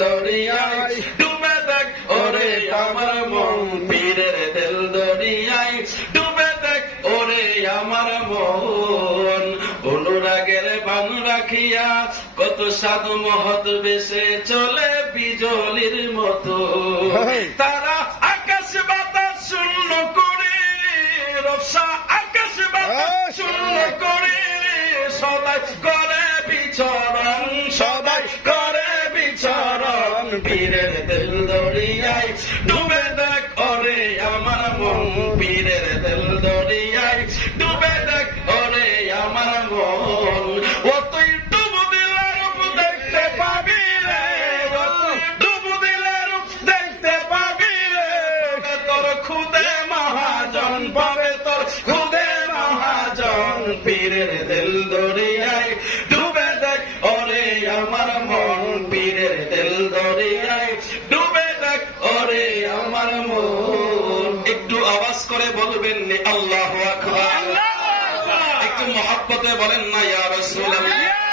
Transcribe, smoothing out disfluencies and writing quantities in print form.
দরিয়ায় ডুবে দেখ ওরে আমার মন পীরের দিল দরিয়ায় ডুবে দেখ ওরে আমার মন অনুরাগের বান রাখিয়া কত সাধু মহৎ বেশে চলে বিজলির মতো তারা আকাশ বাতাস শূন্য করে রফসা আকাশ বাতাস শূন্য করে সবাই করে বিচরণ সবাই করে বিচরণ পীরের দিল দরিয়ায় ডুবে দেখ ওরে আমার মন পীরের দিল দরিয়ায় ডুবে দেখ ওরে আমার মন ও তুই ডুবু দিলে রূপ দেখতে পাবি রে ও তুই ডুবু দিলে রূপ দেখতে পাবি রে তোর খুদে মহাজন পাবে তোর খুদে মহাজন পীরের দিল দরিয়ায় ডুবে দেখ ওরে আমার মন পীরের দিল দরিয়ায় ডুবে দেখ ওরে আমার মন একটু আওয়াজ করে বলবেন নি আল্লাহু আকবার একটু মহব্বতে বলেন না ইয়া রাসূলুল্লাহ